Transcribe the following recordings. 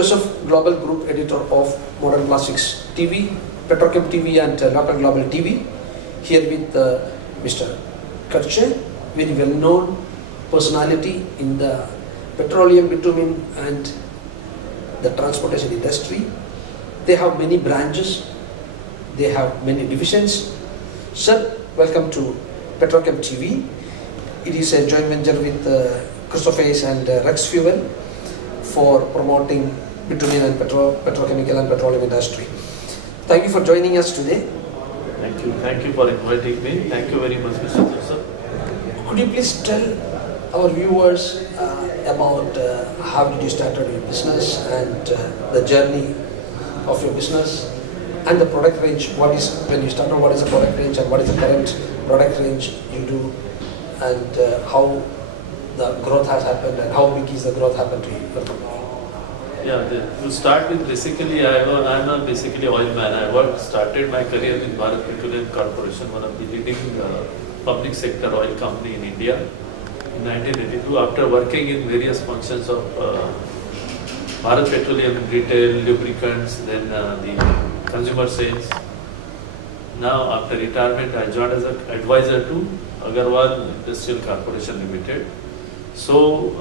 Joseph, Global Group Editor of Modern Classics TV, Petrochem TV and Local Global TV. Here with Mr. Karche, very well known personality in the petroleum, bitumen and the transportation industry. They have many branches, they have many divisions. Sir, welcome to Petrochem TV. It is a joint venture with Chrysophase and Rex Fuel for promoting bitumen and petrochemical and petroleum industry. Thank you for joining us today. Thank you for inviting me. Thank you very much, Mr. Joseph. Could you please tell our viewers about how did you start your business and the journey of your business and the product range? What is, when you started, what is the product range and what is the current product range you do, and how the growth has happened and how big is the growth happened to you? Yeah, to start with, basically I'm a basically oil man. I started my career with Bharat Petroleum Corporation, one of the leading public sector oil company in India in 1982. After working in various functions of Bharat Petroleum in retail, lubricants, then the consumer sales. Now after retirement, I joined as an advisor to Agarwal Industrial Corporation Limited. So,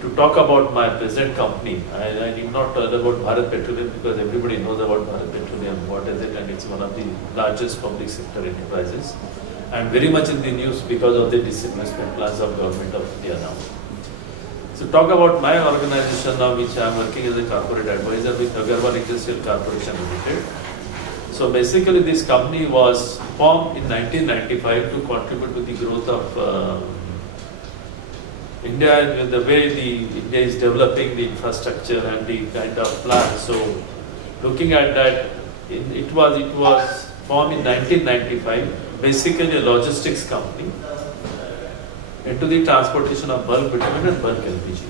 to talk about my present company, I need not tell about Bharat Petroleum because everybody knows about Bharat Petroleum, what is it, and it's one of the largest public sector enterprises and very much in the news because of the disinvestment plans of Government of India now. So, talk about my organization now, which I am working as a corporate advisor with Agarwal Industrial Corporation Limited. So, basically this company was formed in 1995 to contribute to the growth of India, the way India is developing the infrastructure and the kind of plan. So, looking at that, it was formed in 1995, basically a logistics company into the transportation of bulk bitumen and bulk LPG.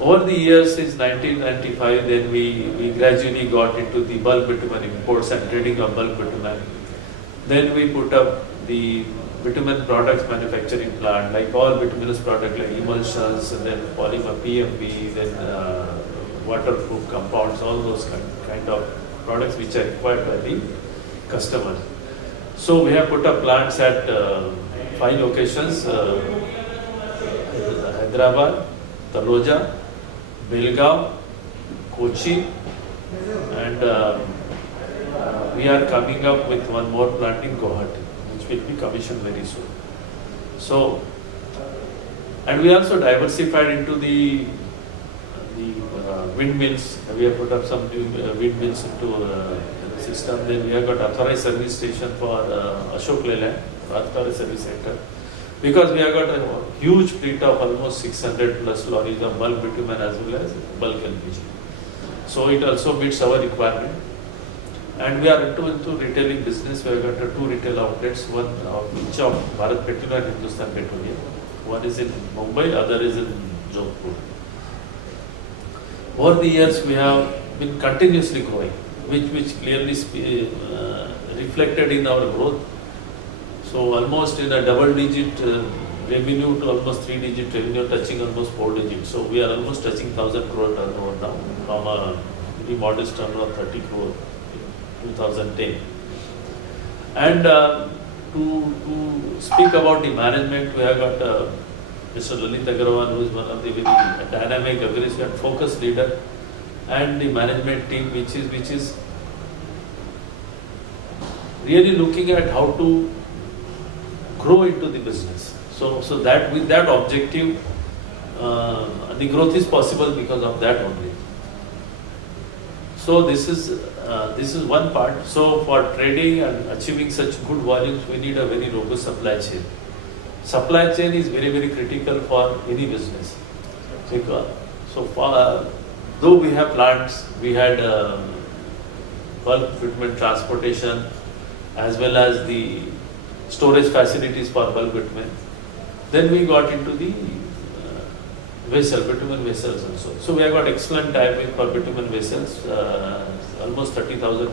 Over the years since 1995, then we gradually got into the bulk bitumen imports and trading of bulk bitumen. Then we put up the bitumen products manufacturing plant, like all bituminous products like emulsions, and then polymer PMP, then waterproof compounds, all those kind of products which are required by the customers. So we have put up plants at 5 locations: Hyderabad, Taloja, Belgaum, Kochi, and we are coming up with one more plant in Guwahati, will be commissioned very soon. So, and we also diversified into the windmills. We have put up some new windmills into the system. Then we have got authorized service station for Ashok Leyland, authorized service center, because we have got a huge fleet of almost 600 plus lorries of bulk bitumen as well as bulk LPG. So it also meets our requirement. And we are into retailing business. We have got 2 retail outlets, one of each of Bharat Petroleum and Hindustan Petroleum. One is in Mumbai, other is in Jodhpur. Over the years, we have been continuously growing, which clearly reflected in our growth. So almost in a double-digit revenue to almost 3-digit revenue, touching almost 4 digits. So we are almost touching 1,000 crore turnover now from a very modest turnover of 30 crore. 2010. And to speak about the management, we have got Mr. Lalit Agarwal, who is one of the very dynamic, aggressive and focused leader, and the management team which is really looking at how to grow into the business. So that with that objective, the growth is possible because of that only. So this is one part. So for trading and achieving such good volumes, we need a very robust supply chain. Supply chain is very, very critical for any business. Because, so far, though we have plants, we had bulk bitumen transportation as well as the storage facilities for bulk bitumen. Then we got into the bitumen vessels also. So we have got excellent timing for bitumen vessels, almost 30,000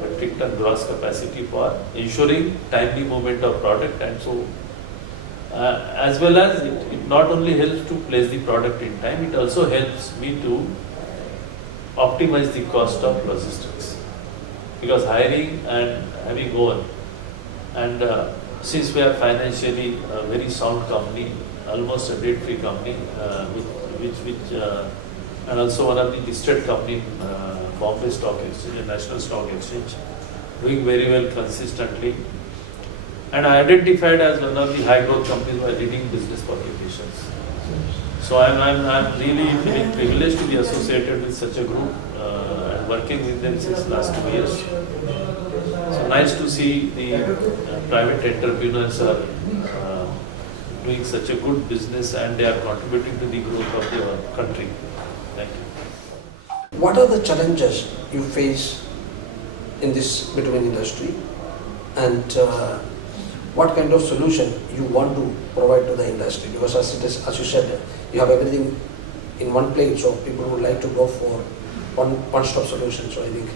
metric ton gross capacity for ensuring timely movement of product, and so as well as it not only helps to place the product in time, it also helps me to optimize the cost of logistics. Because hiring and having gone, and since we are financially a very sound company, almost a debt-free company, and also one of the listed company in Bombay Stock Exchange and National Stock Exchange, doing very well consistently. And I identified as one of the high growth companies by leading business publications. So I'm really feeling privileged to be associated with such a group and working with them since last 2 years. So nice to see the private entrepreneurs are doing such a good business and they are contributing to the growth of the country. Thank you. What are the challenges you face in this bitumen industry, and what kind of solution you want to provide to the industry? Because as you said, you have everything in one plate, so people would like to go for one-stop solution. So I think,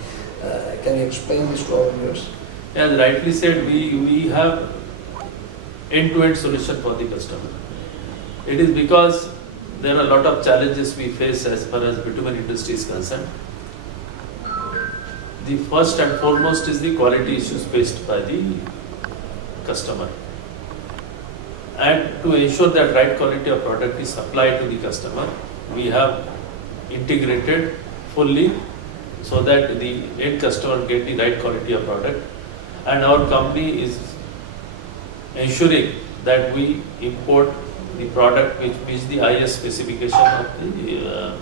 can you explain this to our viewers? As rightly said, we have end-to-end solution for the customer. It is because there are a lot of challenges we face as far as bitumen industry is concerned. The first and foremost is the quality issues faced by the customer. And to ensure that right quality of product is supplied to the customer, we have integrated fully so that the end customer get the right quality of product. And our company is ensuring that we import the product which meets the IS specification of the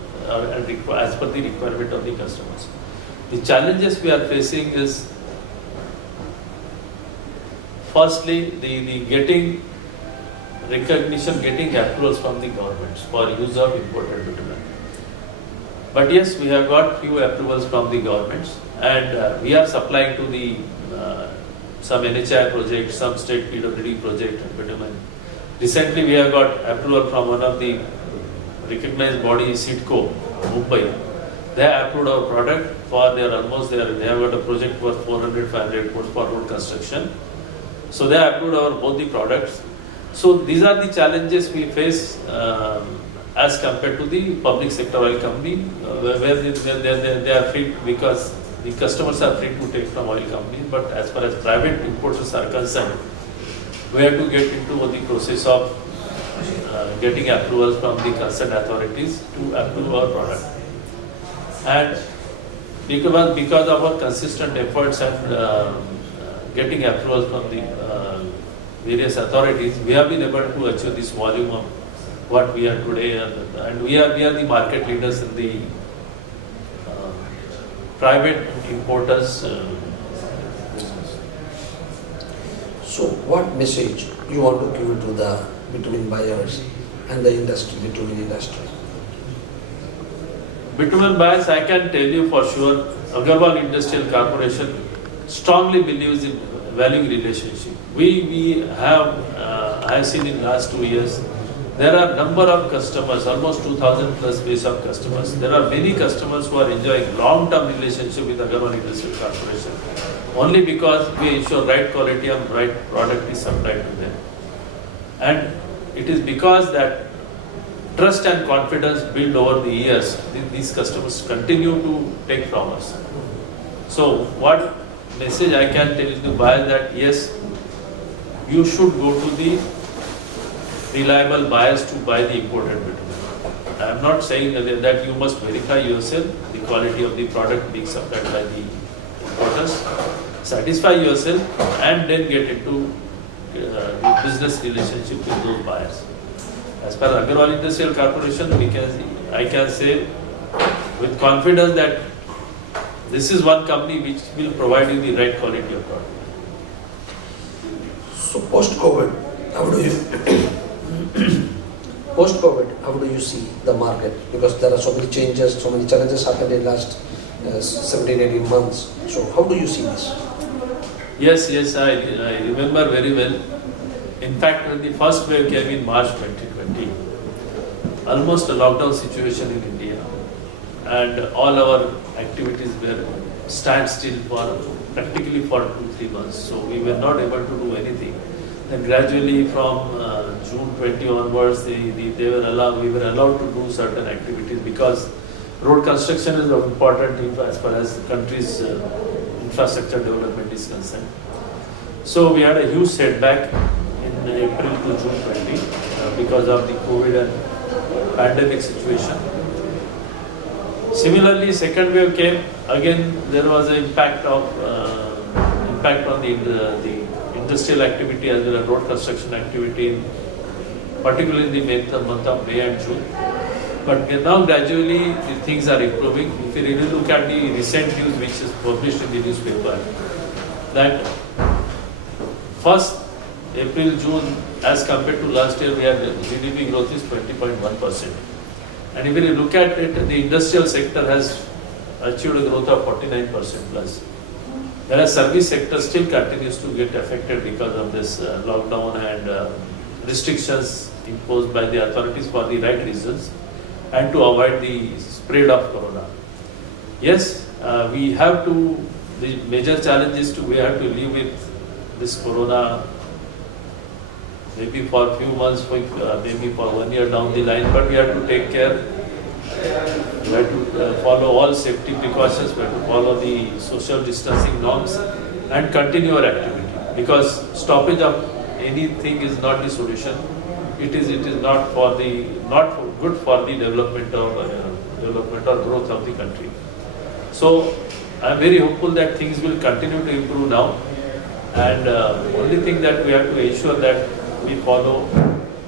as per the requirement of the customers. The challenges we are facing is firstly the getting recognition, getting approvals from the governments for use of imported bitumen. But yes, we have got few approvals from the governments, and we are supplying to the some NHI project, some state PWD project and bitumen. Recently, we have got approval from one of the recognized body, SIDCO, Mumbai. They have approved our product for they have got a project worth 400-500 crores for road construction. So they have approved our both the products. So these are the challenges we face as compared to the public sector oil company, where they are free because the customers are free to take from oil companies. But as far as private importers are concerned, we have to get into the process of getting approvals from the concerned authorities to approve our product. And because of our consistent efforts and getting approvals from the various authorities, we have been able to achieve this volume of what we are today, and we are the market leaders in the private importers business. So what message you want to give to the bitumen buyers and the industry, bitumen industry? Bitumen buyers, I can tell you for sure, Agarwal Industrial Corporation strongly believes in value relationship. We have, I have seen in last 2 years, there are number of customers, almost 2,000 plus base of customers. There are many customers who are enjoying long-term relationship with Agarwal Industrial Corporation only because we ensure right quality and right product is supplied to them. And it is because that trust and confidence built over the years, these customers continue to take from us. So what message I can tell is to buyers that yes, you should go to the reliable buyers to buy the imported bitumen. I am not saying that you must verify yourself the quality of the product being supplied by the importers. Satisfy yourself and then get into the business relationship with those buyers. As per Agarwal Industrial Corporation, I can say with confidence that this is one company which will provide you the right quality of product. So post-COVID, how do you see the market? Because there are so many changes, so many challenges happened in last 17-18 months. So how do you see this? Yes, I remember very well. In fact, when the first wave came in March 2020, almost a lockdown situation in India, and all our activities were standstill for practically for 2-3 months. So we were not able to do anything. Then gradually from June 20 onwards, we were allowed to do certain activities because road construction is an important thing as far as the country's infrastructure development is concerned. So we had a huge setback in April to June 20 because of the COVID and pandemic situation. Similarly, second wave came, again there was an impact on the industrial activity as well as road construction activity, particularly in the month of May and June. But now gradually the things are improving. If you really look at the recent news which is published in the newspaper, that first April, June as compared to last year, we had GDP growth is 20.1%. And if you look at it, the industrial sector has achieved a growth of 49% plus. Whereas service sector still continues to get affected because of this lockdown and restrictions imposed by the authorities for the right reasons and to avoid the spread of corona. Yes, we have to, the major challenge is we have to live with this corona maybe for a few months, maybe for 1 year down the line, but we have to take care. We have to follow all safety precautions, we have to follow the social distancing norms and continue our activity, because stoppage of anything is not the solution. It is not good for the development or growth of the country. So I am very hopeful that things will continue to improve now, and only thing that we have to ensure that we follow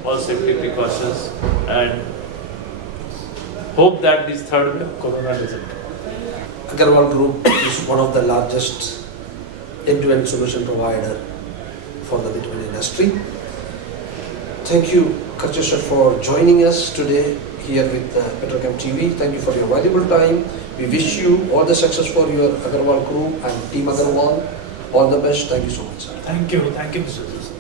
all safety precautions and hope that this third wave of corona doesn't come. Agarwal Group is one of the largest end-to-end solution provider for the bitumen industry. Thank you, Karche sir, for joining us today here with Petrochem TV. Thank you for your valuable time. We wish you all the success for your Agarwal Group and Team Agarwal. All the best. Thank you so much, sir. Thank you, Mr. Joseph.